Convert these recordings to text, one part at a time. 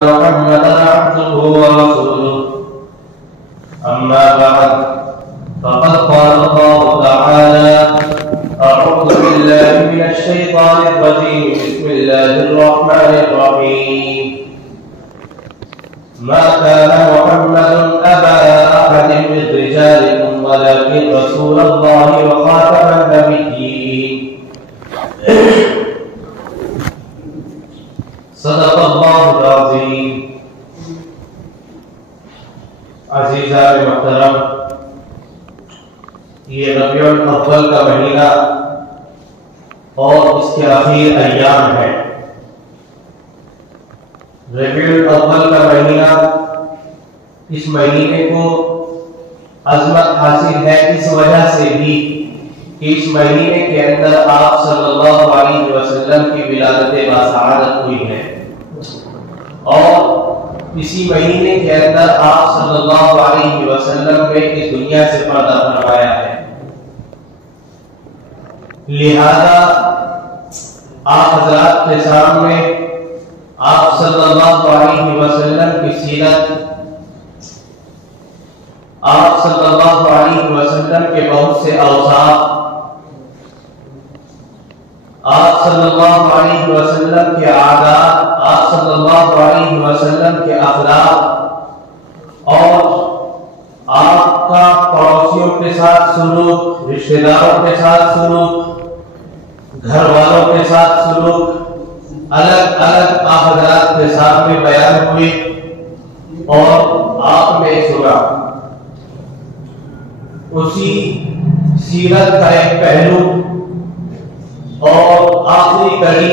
محمدا عبده ورسوله أما بعد فقد قال الله تعالى أعوذ بالله من الشيطان الرجيم بسم الله الرحمن الرحيم ما كان محمد أبا أحد من رجالكم ولكن رسول الله وخاتم النبيين صدق اللہ العظیم۔ عزیزان محترم، یہ ربیع الاول کا مہینہ اور اس کے آخری ایام ہے۔ ربیع الاول کا مہینہ، اس مہینے کو عظمت حاصل ہے اس وجہ سے بھی کہ اس مہینے کے اندر آپ صلی اللہ علیہ وسلم کی ولادت باسعادت ہوئی ہے، اور اسی مہینے کے اندر آپ صلی اللہ علیہ وسلم نے اس دنیا سے پردہ فرمایا ہے۔ لہذا آپ حضرات کے سامنے آپ صلی اللہ علیہ وسلم کی سیرت، آپ صلی اللہ علیہ وسلم کے بہت سے اوصاف، آپ صلی اللہ علیہ وسلم کے عادات، آپ صلی اللہ علیہ وسلم کے اخلاق، اور آپ کا پڑوسیوں کے ساتھ سلوک، رشتہ داروں کے ساتھ سلوک، گھر والوں کے ساتھ سلوک، الگ الگ آپ حضرات کے سامنے بیان ہوئے اور آپ نے سنا۔ اسی سیرت کا ایک پہلو اور آخری کڑی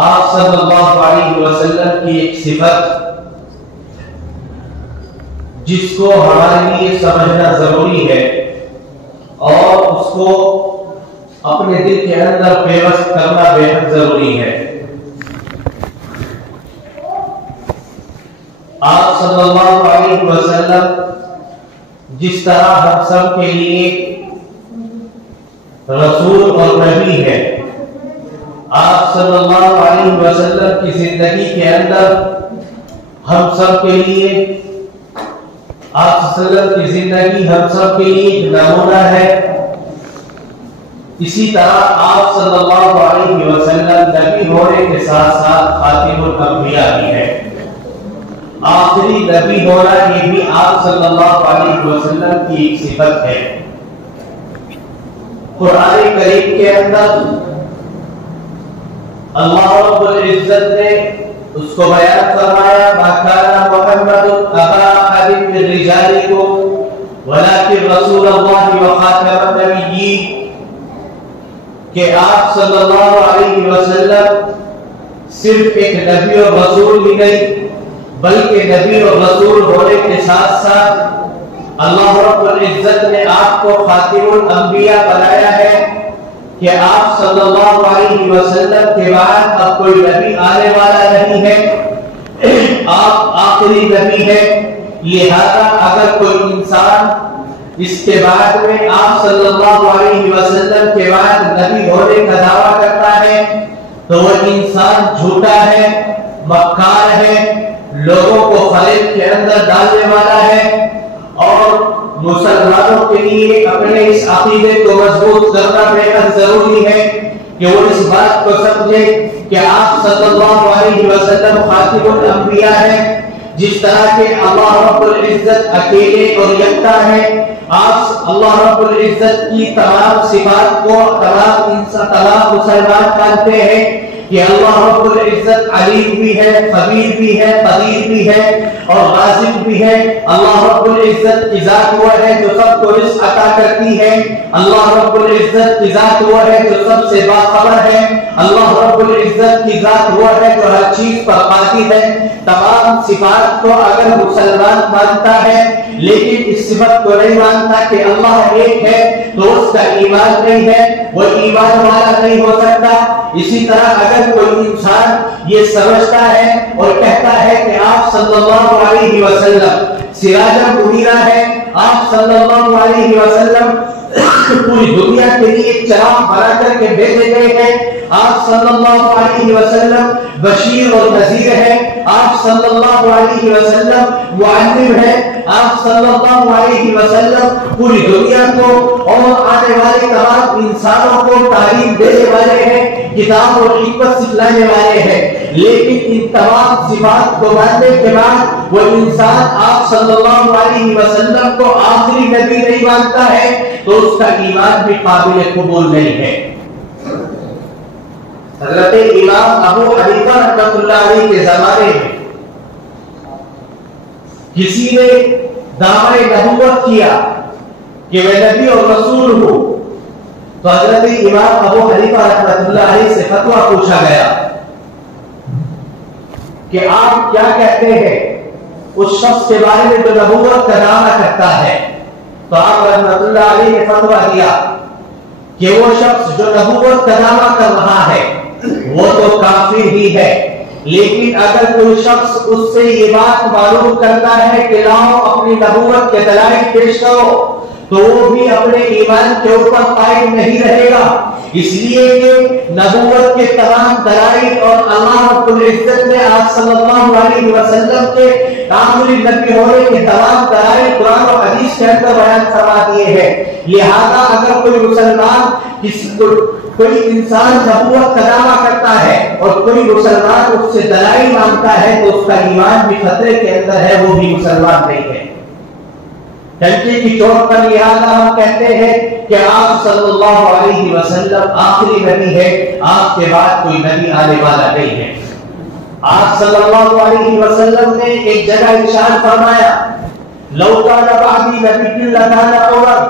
آپ صلی اللہ علیہ وسلم کی ایک صفت جس کو ہمارے لیے سمجھنا ضروری ہے اور اس کو اپنے دل کے اندر پیوست کرنا بے حد ضروری ہے۔ آپ صلی اللہ علیہ وسلم جس طرح ہم سب کے لیے رسول اور نبی ہے، آپ صلی اللہ علیہ وسلم کی زندگی کے اندر ہم سب کے لیے، آپ صلی اللہ علیہ وسلم کی زندگی ہم سب کے لیے ایک نمونہ ہے، اسی طرح آپ صلی اللہ علیہ وسلم نبی ہونے کے ساتھ ساتھ خاتم الانبیاء بھی ہے۔ آخری نبی ہونا یہ بھی آپ صلی اللہ علیہ وسلم کی ایک صفت ہے۔ قرآن کریم کے اندر اللہ رب العزت نے اس کو بیان فرمایا، ما کان محمد ابا احد من رجالکم ولکن رسول اللہ وخاتم النبیین، کہ آپ صلی اللہ علیہ وسلم صرف ایک نبی اور رسول ہی نہیں بلکہ نبی اور رسول ہونے کے ساتھ ساتھ اللہ رب العزت نے آپ کو خاتم الانبیاء بنایا ہے کہ آپ صلی اللہ علیہ وسلم کے بعد اب کوئی نبی آنے والا نہیں ہے، آپ آخری نبی ہے۔ لہذا اگر کوئی انسان اس کے بعد میں آپ صلی اللہ علیہ وسلم کے بعد نبی ہونے کا دعویٰ کرتا ہے تو وہ انسان جھوٹا ہے، مکار ہے، لوگوں کو فریب کے اندر ڈالنے والا ہے۔ اور مسلمانوں کے لیے اپنے اس عقیدے کو مضبوط کرنا بے حد ضروری ہے کہ وہ اس بات کو سمجھے کہ آپ صلی اللہ علیہ وسلم خاتم الانبیاء ہیں۔ جس طرح کہ اللہ رب العزت اکیلے اور یکتا ہے، آپ اللہ رب العزت کی تمام صفات کو تمام مسلمان مانتے ہیں کہ اللہ رب العزت علیم بھی ہے، خبیر بھی ہے، قدیر بھی ہے اور غازب بھی ہے۔ اللہ رب العزت کی ذات وہ ہے جو سب کو رزق عطا کرتی ہے، اللہ رب العزت کی ذات وہ ہے جو سب سے باخبر ہے، اللہ رب العزت کی ذات وہ ہے جو ہر چیز پر قادر ہے۔ تمام صفات کو اگر مسلمان مانتا ہے لیکن اس صفت کو نہیں مانتا کہ اللہ ایک ہے تو اس کا ایمان نہیں ہے، وہ ایمان والا نہیں ہو سکتا۔ اسی طرح اگر کوئی انسان یہ سمجھتا ہے اور کہتا ہے کہ آپ صلی اللہ علیہ وسلم سراج منیرہ ہے، آپ صلی اللہ علیہ وسلم پوری دنیا کے لیے چراغ بنا کر کے بھیجے گئے ہیں۔ آپ صلی اللہ علیہ وسلم بشیر اور نذیر ہیں، آپ صلی اللہ علیہ وسلم معلم ہیں، آپ صلی اللہ علیہ وسلم پوری دنیا کو اور آنے والے تمام انسانوں کو تعلیم دینے والے ہیں، کتاب اور حکمت سکھلانے والے ہیں۔ لیکن ان تمام صفات کو ماننے کے بعد وہ انسان آپ صلی اللہ علیہ وسلم کو آخری نبی نہیں مانتا ہے تو اس کا ایمان بھی قابل قبول نہیں ہے۔ حضرت امام ابو حنیفہ رحمۃ اللہ علیہ کے زمانے میں کسی نے دعوی نبوت کیا کہ میں نبی اور رسول ہوں تو حضرت امام ابو حنیفہ رحمۃ اللہ علیہ سے فتویٰ پوچھا گیا کہ آپ کیا کہتے ہیں اس شخص کے بارے میں جو نبوت کا دعویٰ کرتا ہے؟ تو آپ رحمۃ اللہ علیہ نے فتویٰ دیا کہ وہ شخص جو نبوت کا دعویٰ کر رہا ہے وہ تو کافر ہی ہے، لیکن اگر کوئی شخص اس سے یہ بات معلوم کرتا ہے کہ لاؤ اپنی نبوت کے دلائل پیش کرو تو وہ بھی اپنے ایمان کے اوپر قائم نہیں رہے گا، اس لیے کہ نبوت کے تمام دلائل اور اللہ رب العزت نے آپ صلی اللہ علیہ وسلم کے آخری نبی ہونے کے تمام دلائل قرآن اور حدیث کے اندر بیان فرما دیے ہیں۔ لہذا اگر کوئی مسلمان کوئی انسان نبوت کا دعویٰ کرتا ہے اور کوئی مسلمان اس سے دلائل مانگتا ہے تو اس کا ایمان بھی خطرے کے اندر ہے، وہ بھی مسلمان نہیں ہے۔ ڈنڈے کی چوٹ پر لہذا ہم کہتے ہیں کہ آپ صلی اللہ علیہ وسلم آخری نبی ہے، آپ کے بعد کوئی نبی آنے والا نہیں ہے۔ آپ صلی اللہ علیہ وسلم نے ایک جگہ ارشاد فرمایا لو کان بعدی نبی لکان عمر،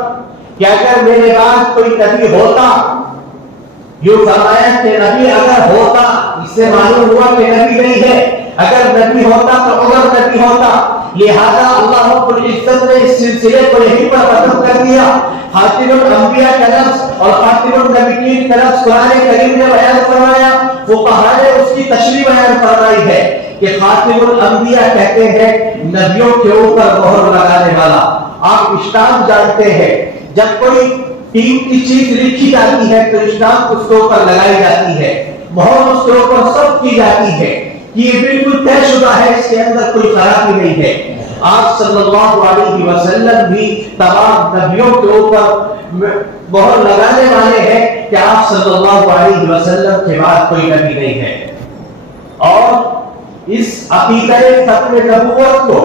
کہ اگر میرے بعد کوئی نبی ہوتا، یوں فرمایا کہ نبی اگر ہوتا، اس سے معلوم ہوا کہ نبی نہیں ہے، اگر نبی ہوتا تو عمر نبی ہوتا۔ لہذا اللہ رب العزت نے اس سلسلے کو یہیں پر ختم کر دیا۔ خاتم الانبیاء کا لفظ اور خاتم النبیین کا لفظ قرآن کریم نے بیان فرمایا، فقہاء نے اس کی تشریح بیان فرمائی ہے کہ خاتم الانبیاء کہتے ہیں نبیوں کے اوپر مہر لگانے والا۔ آپ اسٹامپ جانتے ہیں، جب کوئی قیمتی چیز لکھی جاتی ہے تو اسٹامپ اس کے اوپر لگائی جاتی ہے، مہر اس کے اوپر سب کی جاتی ہے، یہ بالکل طے شدہ ہے، اس کے اندر کوئی خرابی نہیں ہے۔ آپ صلی اللہ علیہ وسلم بھی تمام نبیوں کے اوپر مہر لگانے والے ہیں کہ آپ صلی اللہ علیہ وسلم کے بعد کوئی نبی نہیں ہے۔ اور اس عقیدہ ختم نبوت کو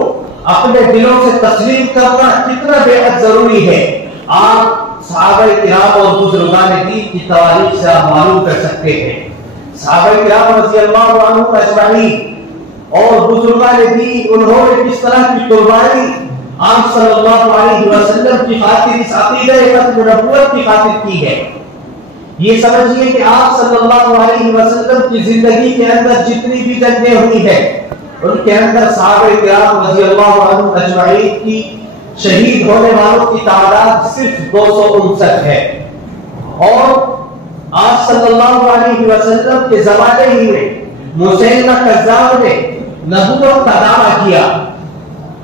اپنے دلوں سے تسلیم کرنا کتنا بے حد ضروری ہے، آپ صحابہ کرام اور بزرگان دین کی تواریخ سے آپ معلوم کر سکتے ہیں۔ صحابہ کرام رضی اللہ عنہم اجمعین اور بزرگان دین انہوں نے کس طرح کی قربانی آپ صلی اللہ علیہ وسلم کی خاطر، اس عقیدہ ختم نبوت کی خاطر کی ہے۔ یہ سمجھیے کہ آپ صلی اللہ علیہ وسلم کی زندگی کے اندر جتنی بھی جنگیں ہوئی ہیں ان کے اندر صحابہ کرام رضی اللہ عنہم اجمعین کی شہید ہونے والوں کی تعداد صرف 259 ہے، اور آپ صلی اللہ علیہ وسلم کے زمانے ہی میں مسیلمہ کذاب نے نبوت کا دعویٰ کیا۔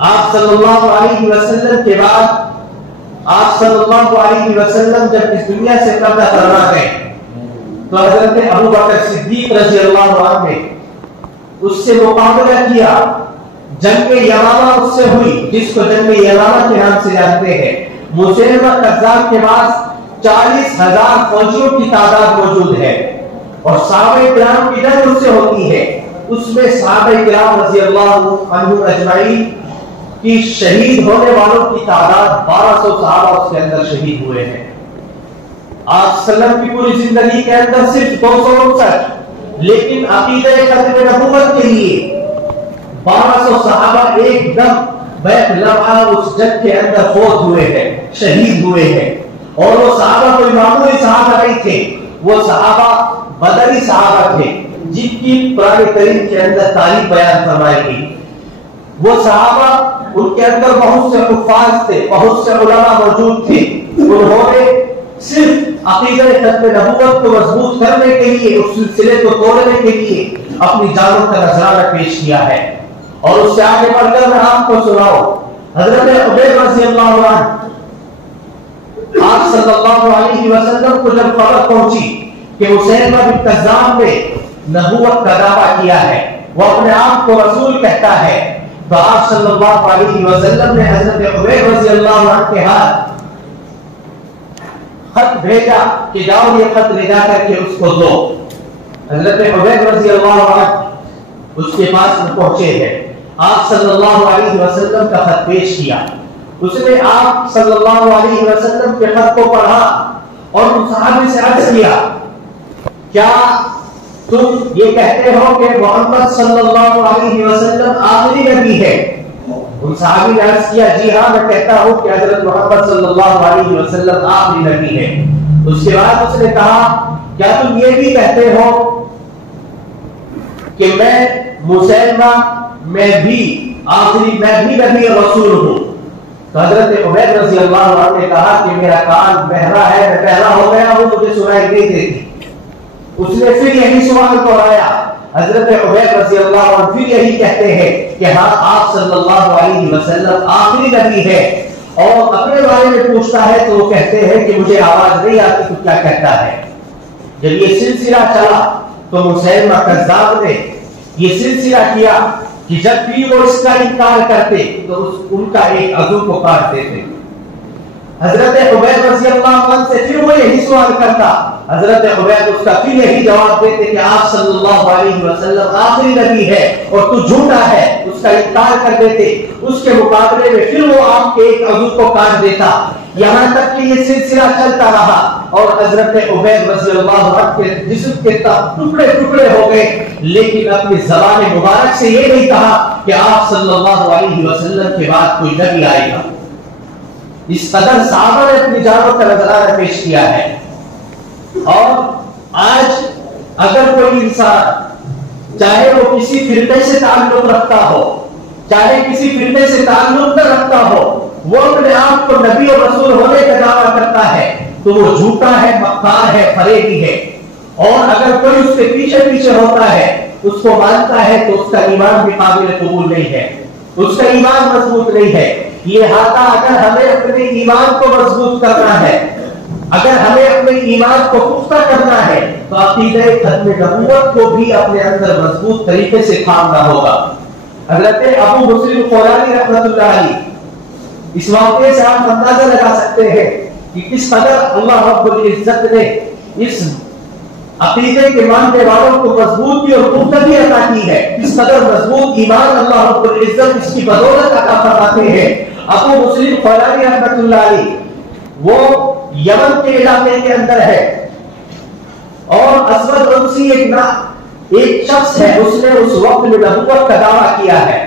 آپ صلی اللہ علیہ وسلم کے بعد آپ صلی اللہ علیہ وسلم جب اس دنیا سے قبضہ فرما گئے تو حضرت ابو بکر صدیق رضی اللہ عنہ نے اس سے مقابلہ کیا، جنگ یمامہ اس سے ہوئی، جس کو جنگ یمامہ کے نام سے جانتے ہیں۔ مسیلمہ کذاب کے پاس 40,000 فوجیوں کی تعداد موجود ہے، اور صحابہ کرام کی جنگ اس سے ہوتی ہے، اس میں صحابہ کرام رضی اللہ عنہم اجمعین کی شہید ہونے والوں کی تعداد 1200 صحابہ اس کے اندر شہید ہوئے ہیں۔ آپ صلی اللہ علیہ وسلم کی پوری زندگی کے اندر صرف 259، لیکن عقیدہ ختم نبوت کے لیے 1200 صحابہ ایک دم بیت لمحہ اس جنگ کے اندر فوت ہوئے ہیں، شہید ہوئے ہیں، اور وہ صحابہ کوئی معمولی صحابہ نہیں تھے، وہ صحابہ بدری صحابہ تھے جن کی قرآن کریم کے اندر تعریف بیان فرمائی گئی۔ وہ صحابہ، ان کے اندر بہت سے حفاظ تھے، بہت سے علماء موجود تھے، انہوں نے صرف عقیدہ ختم نبوت کو مضبوط کرنے کے لیے، اس سلسلے کو توڑنے کے لیے اپنی جانوں کا نذرانہ پیش کیا ہے۔ اور اس سے آگے بڑھ کر میں آپ کو سناؤں، حضرت عبید رضی اللہ عنہ آپ صلی اللہ علیہ وسلم کو جب خبر پہنچی کہ مسیلمہ بن کذاب نے نبوت کا دعویٰ کیا ہے، وہ اپنے آپ کو رسول کہتا ہے، تو آپ صلی اللہ علیہ وسلم نے حضرت عبید رضی اللہ عنہ کے ہاتھ خط بھیجا کہ جاؤ یہ خط لے جا کر کے اس کو دو۔ حضرت عبید رضی اللہ عنہ اس کے پاس میں پہنچے ہیں، آپ صلی اللہ علیہ وسلم کا خط پیش کیا، اس نے آپ صلی اللہ علیہ وسلم کے خط کو پڑھا اور ان صحابی سے عرض کیا، کیا تم یہ کہتے ہو کہ محمد صلی اللہ علیہ وسلم آخری نبی ہے؟ ان صحابی نے عرض کیا، جی ہاں میں کہتا ہوں کہ حضرت محمد صلی اللہ علیہ وسلم آخری نبی ہے۔ اس کے بعد اس نے کہا، کیا تم یہ بھی کہتے ہو کہ میں مسیلمہ میں بھی نبی اور رسول ہوں؟ تو حضرت عبید رضی اللہ عنہ نے کہا کہ میرا کان بہرا ہے، میں بہرا ہو گیا ہوں، مجھے سنائی نہیں دیتی۔ اس نے پھر یہی سوال دہرایا، حضرت عبید رضی اللہ عنہ پھر یہی کہتے ہیں کہ ہاں آپ صلی اللہ علیہ وسلم آخری نبی ہے، اور اپنے بارے میں پوچھتا ہے تو وہ کہتے ہیں کہ مجھے آواز نہیں آتی تو کیا کہتا ہے۔ جب یہ سلسلہ چلا تو مسیلمہ کذاب نے یہ سلسلہ کیا کہ جب بھی وہ اس کا انکار کرتے تو ان کا ایک عضو کو کاٹ دیتے۔ حضرت عبید رضی اللہ عنہ سے پھر وہ یہی سوال کرتا، حضرت عبید اس کا پھر یہی جواب دیتے کہ آپ صلی اللہ علیہ وسلم آخری نبی ہے اور تو جھوٹا ہے، اس کا انکار کر دیتے۔ اس کے مقابلے میں پھر وہ آپ کے ایک عضو کو کاٹ دیتا، یہاں تک کہ یہ سلسلہ چلتا رہا اور حضرت عبید رضی اللہ عنہ کے جسم کے ٹکڑے ٹکڑے ہو گئے، لیکن اپنی زبان مبارک سے یہ نہیں کہا کہ آپ صلی اللہ علیہ وسلم کے بعد کوئی نبی آئے گا۔ اس قدر صحابہ نے اپنی جانوں کا نذرانہ پیش کیا ہے۔ اور آج اگر کوئی انسان چاہے وہ کسی فرقے سے تعلق رکھتا ہو، چاہے کسی فرقے سے تعلق نہ رکھتا ہو، وہ اپنے آپ کو نبی اور رسول ہونے کا دعویٰ کرتا ہے تو وہ جھوٹا ہے، مکار ہے، فریبی ہے۔ اور اگر کوئی اس کے پیچھے پیچھے ہوتا ہے، اس کو مانتا ہے، تو اس کا ایمان بھی قابل قبول نہیں ہے، اس کا ایمان مضبوط نہیں ہے۔ لہذا اگر ہمیں اپنے ایمان کو مضبوط کرنا ہے، اگر ہمیں اپنے ایمان کو پختہ کرنا ہے، تو عقیدہ ختم نبوت کو بھی اپنے اندر مضبوط طریقے سے تھامنا ہوگا۔ حضرت ابو مسلم خولانی رحمۃ اللہ علیہ، اس واقعے سے آپ اندازہ لگا سکتے ہیں کہ کس قدر اللہ رب العزت نے اس عقیدے کے ماننے والوں کو مضبوطی اور پختگی عطا کی ہے، کس قدر مضبوط ایمان اللہ رب العزت اس کی بدولت عطا فرماتے ہیں۔ ابو مسلم خولانی رحمۃ اللہ علیہ وہ یمن کے علاقے کے اندر ہے، اور اسود عنسی ایک شخص ہے، اس نے اس وقت میں نبوت کا دعویٰ کیا ہے۔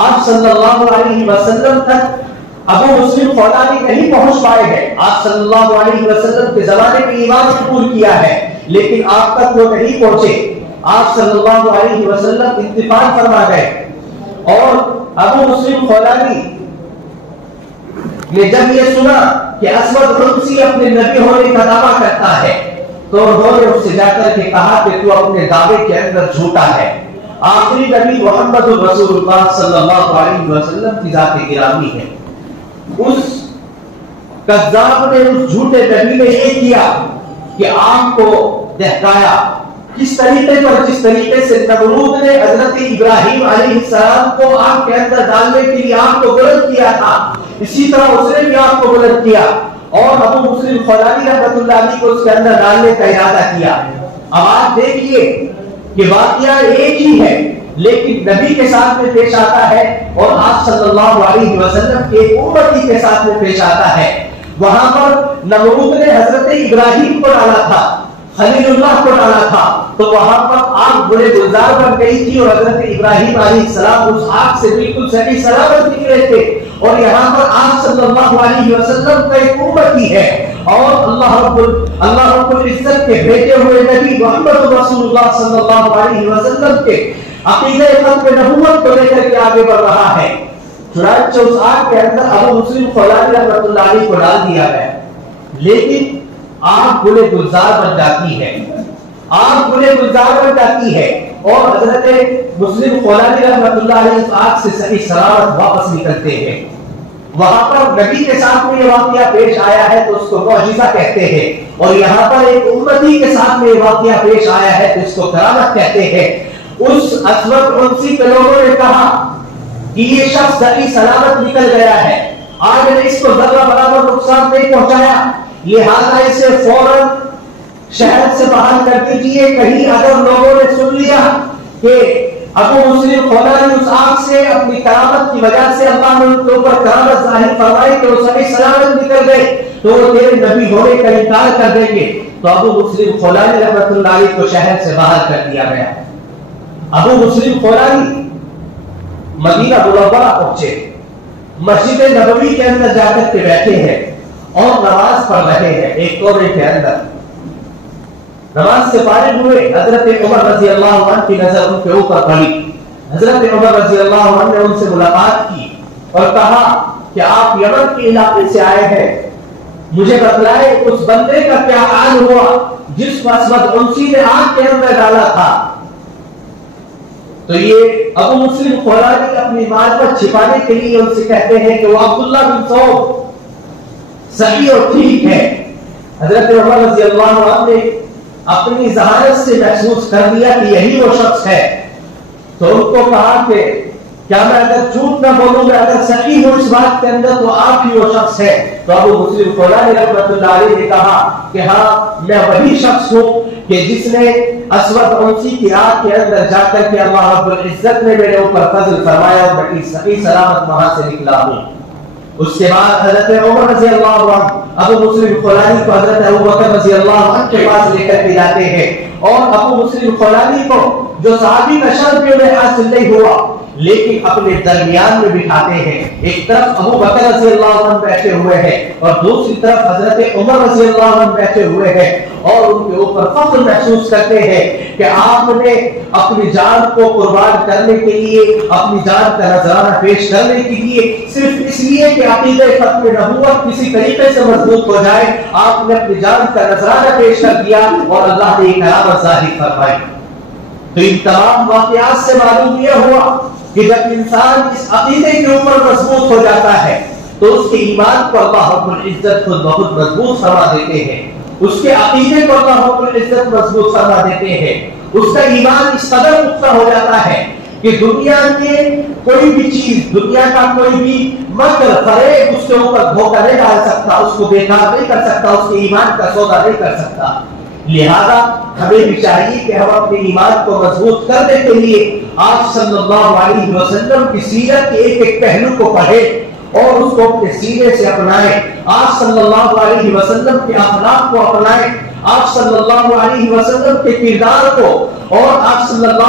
آپ صلی اللہ علیہ وسلم تک ابو مسلم خولانی نہیں پہنچ پائے ہیں، آپ صلی اللہ علیہ وسلم کے زمانے میں ایمان قبول کیا ہے، لیکن آپ تک وہ نہیں پہنچے۔ آپ صلی اللہ علیہ وسلم انتقال فرما گئے، اور ابو مسلم خولانی نے جب یہ سنا کہ اسود عنسی اپنے نبی ہونے کا دعویٰ کرتا ہے، تو انہوں نے اس سے جا کر کے کہا کہ تو اپنے دعوے کے اندر جھوٹا ہے، آخری نبی محمد رسول اللہ صلی اللہ علیہ وسلم کی ذات گرامی ہے۔ اس کذاب نے، اس جھوٹے نبی نے یہ کیا کہ آنکھ کو دہکایا، کس طریقے پر، جس طریقے سے نمرود نے حضرت ابراہیم علیہ السلام کو آگ کے اندر ڈالنے کے لیے آگ کو بلند کیا تھا، اسی طرح اس نے بھی آگ کو بلند کیا، اور ابو مسلم خولانی رحمۃ اللہ علیہ کو اس کے اندر ڈالنے کا ارادہ کیا۔ اب آپ دیکھیے کہ واقعہ ایک ہی ہے، لیکن نبی کے ساتھ میں پیش آتا ہے اور آپ صلی اللہ علیہ وسلم کے امتی کے ساتھ میں پیش آتا ہے۔ وہاں پر نمرود نے حضرت ابراہیم کو ڈالا تھا، خلیل اللہ کو ڈالا تھا، تو وہاں پر آگ بڑے گلزار بن گئی تھی، اور حضرت ابراہیم علیہ السلام اس آگ سے بالکل صحیح سلامت نکلے تھے، اور یہاں پر آپ صلی اللہ علیہ وسلم کا ایک امتی ہے، اور اللہ رب العزت کے بھیجے ہوئے نبی محمد رسول اللہ صلی اللہ علیہ وسلم کے عقیدہ ختم نبوت کو لے کر کے آگے بڑھ رہا ہے۔ چنانچہ اس آگ کے اندر ابو مسلم خولانی رحمۃ اللہ علیہ کو ڈال دیا گیا، لیکن آگ گلے گلزار بن جاتی ہے، آگ گلے گلزار بن جاتی ہے، اور حضرت مسلم خولانی رحمۃ اللہ علیہ اس آگ سے صحیح سلامت واپس نکلتے ہیں۔ وہاں پر نبی کے ساتھ میں یہ واقعہ پیش آیا ہے تو اس کو معجزہ کہتے ہیں، اور یہاں پر ایک امتی کے ساتھ میں یہ واقعہ پیش آیا ہے تو اس کو کرامت کہتے ہیں۔ اس اسود عنسی کے لوگوں نے کہا کہ یہ شخص صحیح سلامت نکل گیا ہے، آج نے اس کو ذرہ برابر نقصان نہیں پہنچایا، لہذا اسے فوراً شہر سے باہر کر دیجیے، کہیں اگر لوگوں نے سن لیا کہ ابو مسلم خولانی اس آگ سے اپنی کرامت کی وجہ سے اللہ نے ان کے اوپر کرامت ظاہر فرمائی کہ وہ صحیح سلامت نکل گئے تو وہ تیرے نبی ہونے کا انکار کر دیں گے، تو ابو مسلم خولانی رحمۃ اللہ علیہ کو شہر سے باہر کر دیا گیا۔ ابو مسلم خولانی مدینہ منورہ پہنچے، مسجد نبوی کے اندر جا کر کے بیٹھے ہیں اور نماز پڑھ رہے ہیں۔ ایک کونے کے اندر نماز سے فارغ ہوئے، حضرت عمر رضی اللہ عنہ کی نظر ان کے اوپر پڑی۔ حضرت عمر رضی اللہ عنہ نے ان سے ملاقات کی اور کہا کہ آپ یمن کے علاقے سے آئے ہیں، مجھے بتلائے اس بندے کا کیا حال ہوا جس کو اسود عنسی نے آگ کے اندر ڈالا تھا۔ تو یہ ابو مسلم خولانی اپنی معرفت چھپانے کے لیے ان سے کہتے ہیں کہ وہ عبداللہ بن ثوب صحیح اور ٹھیک ہے۔ حضرت عمر رضی اللہ عنہ نے اپنی ذہانت سے محسوس کر لیا کہ یہی وہ شخص ہے، تو ان کو کہا کہ کیا میں اگر جھوٹ نہ بولوں گا، اگر صحیح ہوں اس بات کے اندر تو آپ ہی وہ شخص ہے؟ تو ابو مسلم خولانی رحمۃ اللہ علیہ نے کہا کہ ہاں میں وہی شخص ہوں کہ جس نے اسود عنسی کی آگ کے اندر جا کر کے اللہ رب العزت نے میرے اوپر فضل فرمایا اور میں صحیح سلامت وہاں سے نکلا ہوں۔ اس کے بعد حضرت عمر رضی اللہ عنہ ابو مسلم خولانی کو حضرت ابو بکر رضی اللہ عنہ کے پاس لے کر کے جاتے ہیں، اور ابو مسلم خولانی کو جو صحابی کا شرف بھی انہیں حاصل نہیں ہوا لیکن اپنے درمیان میں بٹھاتے ہیں۔ ایک طرف ابو بکر رضی اللہ عنہ بیٹھے ہوئے ہیں اور دوسری طرف حضرت عمر رضی اللہ عنہ بیٹھے ہوئے ہیں، اور ان کے اوپر فخر محسوس کرتے ہیں کہ آپ نے اپنی جان کو قربان کرنے کے لیے، اپنی جان کا نذرانہ پیش کرنے کے لیے، صرف اس لیے کہ عقیدہ ختم نبوت کسی طریقے سے مضبوط ہو جائے، آپ نے اپنی جان کا نذرانہ پیش کر دیا اور اللہ نے کرامت ظاہر فرمائی۔ تو ان تمام واقعات سے معلوم یہ ہوا کہ جب انسان اس عقیدے کے اوپر مضبوط ہو جاتا ہے تو اس کے ایمان کو اللہ رب العزت خود بخود مضبوط فرما دیتے ہیں، اس کے عقیدے کو اللہ رب العزت مضبوط فرما دیتے ہیں، اس کا ایمان اس قدر پختہ ہو جاتا ہے کہ دنیا کے کوئی بھی چیز، دنیا کا کوئی بھی مکر فریب اس کے اوپر دھوکہ نہیں ڈال سکتا، اس کو بیکار نہیں کر سکتا، اس کے ایمان کا سودا نہیں کر سکتا۔ لہذا ہمیں بھی چاہیے کہ ہم اپنے ایمان کو مضبوط کرنے کے لیے آپ صلی اللہ علیہ وسلم کی سیرت کے ایک ایک پہلو کو پڑھیں اور اس کو اپنے سینے سے اپنائیں، آپ صلی اللہ علیہ وسلم کے اخلاق کو اپنائیں، آپ صلی اللہ علیہ وسلم کے کردار کو اور آپ صلی اللہ